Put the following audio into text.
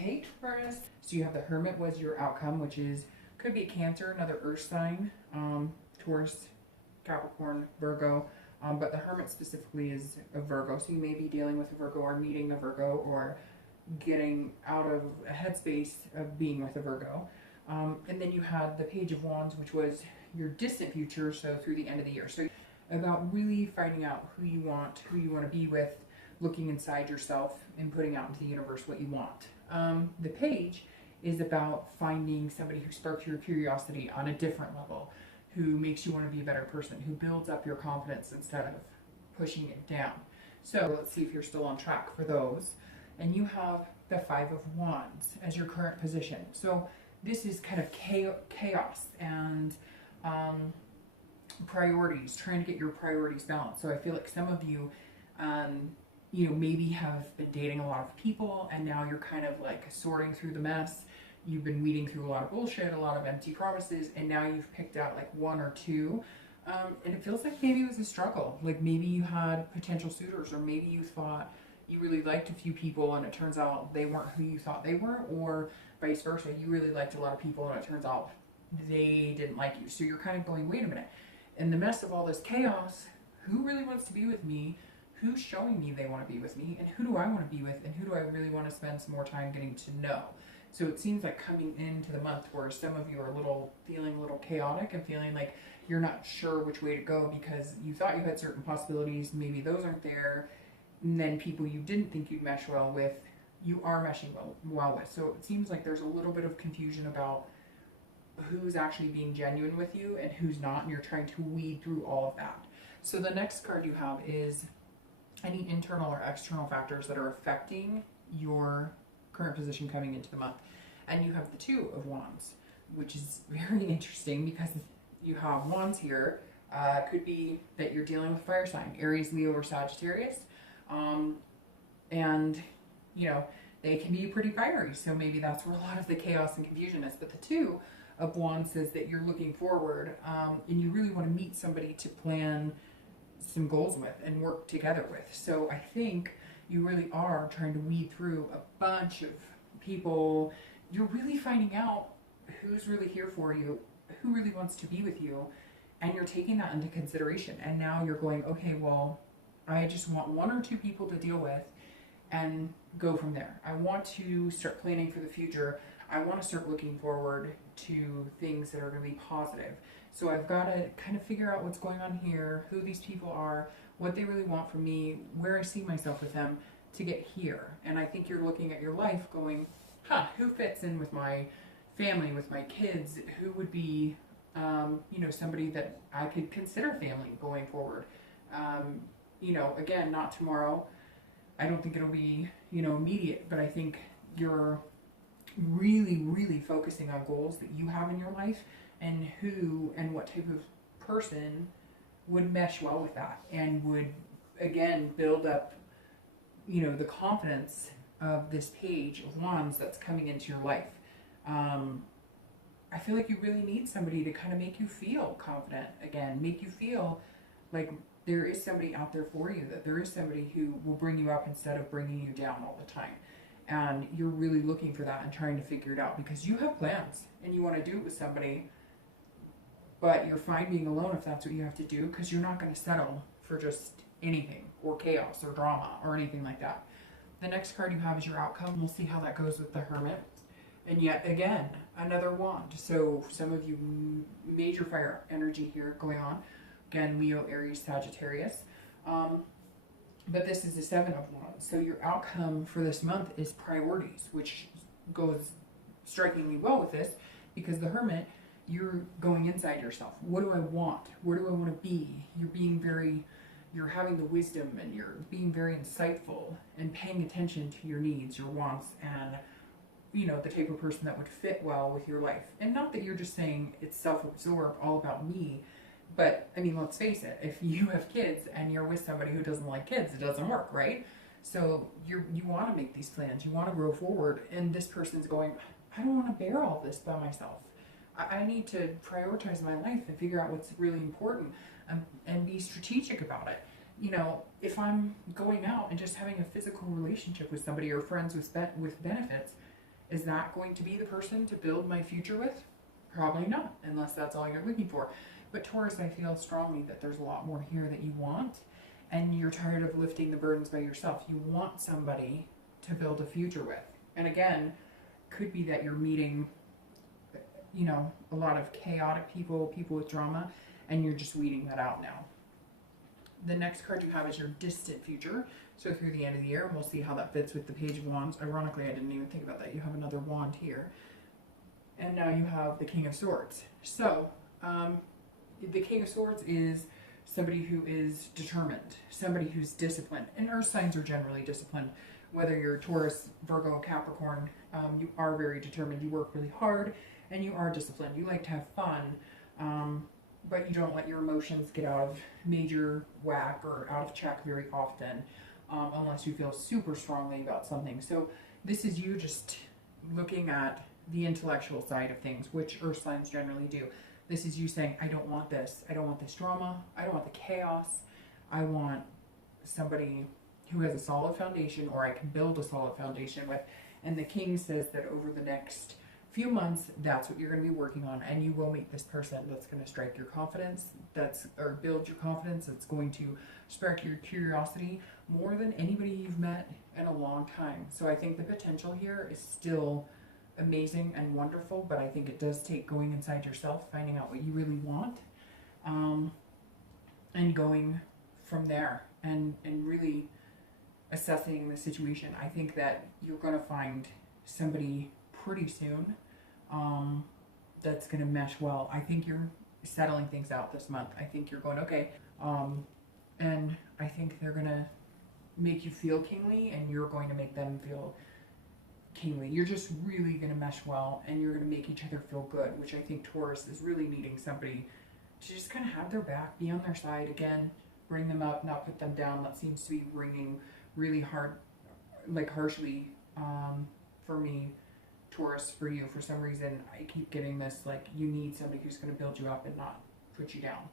Hey Taurus. So you have the Hermit was your outcome, which is could be a Cancer, another Earth sign, Taurus, Capricorn, Virgo. But the Hermit specifically is a Virgo, so you may be dealing with a Virgo or meeting a Virgo or getting out of a headspace of being with a Virgo. And then you had the Page of Wands, which was your distant future, so through the end of the year. So about really finding out who you want to be with, looking inside yourself and putting out into the universe what you want. The Page is about finding somebody who sparks your curiosity on a different level, who makes you want to be a better person, who builds up your confidence instead of pushing it down. So let's see if you're still on track for those. And you have the Five of Wands as your current position. So this is kind of chaos and priorities, trying to get your priorities balanced. So I feel like some of you, maybe have been dating a lot of people and now you're kind of like sorting through the mess. You've been weeding through a lot of bullshit, a lot of empty promises, and now you've picked out like one or two. And it feels like maybe it was a struggle. Like maybe you had potential suitors, or maybe you thought you really liked a few people and it turns out they weren't who you thought they were, or vice versa. You really liked a lot of people and it turns out they didn't like you. So you're kind of going, wait a minute. In the mess of all this chaos, who really wants to be with me? Who's showing me they want to be with me? And who do I want to be with? And who do I really want to spend some more time getting to know? So it seems like coming into the month where some of you are feeling a little chaotic and feeling like you're not sure which way to go because you thought you had certain possibilities, maybe those aren't there, and then people you didn't think you'd mesh well with, you are meshing well with. So it seems like there's a little bit of confusion about who's actually being genuine with you and who's not, and you're trying to weed through all of that. So the next card you have is any internal or external factors that are affecting your current position coming into the month. And you have the Two of Wands, which is very interesting because you have Wands here. Could be that you're dealing with fire sign, Aries, Leo, or Sagittarius. And they can be pretty fiery, so maybe that's where a lot of the chaos and confusion is. But the Two of Wands says that you're looking forward, and you really want to meet somebody to plan some goals with and work together with. So I think you really are trying to weed through a bunch of people. You're really finding out who's really here for you, who really wants to be with you, and you're taking that into consideration. And now you're going, okay, well, I just want one or two people to deal with and go from there. I want to start planning for the future. I want to start looking forward to things that are going to be positive. So I've got to kind of figure out what's going on here, who these people are, what they really want from me, where I see myself with them to get here. And I think you're looking at your life going, who fits in with my family, with my kids? Who would be, somebody that I could consider family going forward? Again, not tomorrow. I don't think it'll be, immediate, but I think you're really, really focusing on goals that you have in your life and who and what type of person would mesh well with that and would, again, build up, the confidence of this Page of Wands that's coming into your life. I feel like you really need somebody to kind of make you feel confident again, make you feel like there is somebody out there for you, that there is somebody who will bring you up instead of bringing you down all the time. And you're really looking for that and trying to figure it out because you have plans and you want to do it with somebody, but you're fine being alone if that's what you have to do because you're not going to settle for just anything or chaos or drama or anything like that. The next card you have is your outcome. We'll see how that goes with the Hermit. And yet again, another wand. So some of you, major fire energy here going on. Again, Leo, Aries, Sagittarius. But this is the Seven of Wands. So your outcome for this month is priorities, which goes strikingly well with this because the Hermit, you're going inside yourself. What do I want? Where do I want to be? You're having the wisdom and you're being very insightful and paying attention to your needs, your wants, and the type of person that would fit well with your life. And not that you're just saying it's self-absorbed, all about me, but I mean, let's face it, if you have kids and you're with somebody who doesn't like kids, it doesn't work, right? So you want to make these plans, you want to grow forward, and this person's going, I don't want to bear all this by myself. I need to prioritize my life and figure out what's really important and be strategic about it. If I'm going out and just having a physical relationship with somebody or friends with benefits, Is that going to be the person to build my future with? Probably not, unless that's all you're looking for. But Taurus, I feel strongly that there's a lot more here that you want, and you're tired of lifting the burdens by yourself. You want somebody to build a future with. And again, could be that you're meeting, you know, a lot of chaotic people, people with drama, and you're just weeding that out now. The next card you have is your distant future. So through the end of the year, and we'll see how that fits with the Page of Wands. Ironically, I didn't even think about that. You have another wand here. And now you have the King of Swords. So, the King of Swords is somebody who is determined, somebody who's disciplined. And earth signs are generally disciplined. Whether you're Taurus, Virgo, Capricorn, you are very determined. You work really hard, and you are disciplined. You like to have fun, but you don't let your emotions get out of major whack or out of check very often, unless you feel super strongly about something. So this is you just looking at the intellectual side of things, which earth signs generally do. This is you saying, I don't want this. I don't want this drama. I don't want the chaos. I want somebody who has a solid foundation, or I can build a solid foundation with. And the King says that over the next few months, that's what you're going to be working on, and you will meet this person that's going to strike your confidence, or build your confidence. It's going to spark your curiosity more than anybody you've met in a long time. So I think the potential here is still amazing and wonderful, but I think it does take going inside yourself, finding out what you really want, and going from there, and really assessing the situation. I think that you're going to find somebody pretty soon that's going to mesh well. I think you're settling things out this month. I think you're going okay, and I think they're going to make you feel kingly, and you're going to make them feel kingly. You're just really going to mesh well, and you're going to make each other feel good, which I think Taurus is really needing somebody to just kind of have their back, be on their side again, bring them up, not put them down. That seems to be ringing really hard, like harshly, for me, Taurus, for you. For some reason, I keep getting this, like, you need somebody who's going to build you up and not put you down.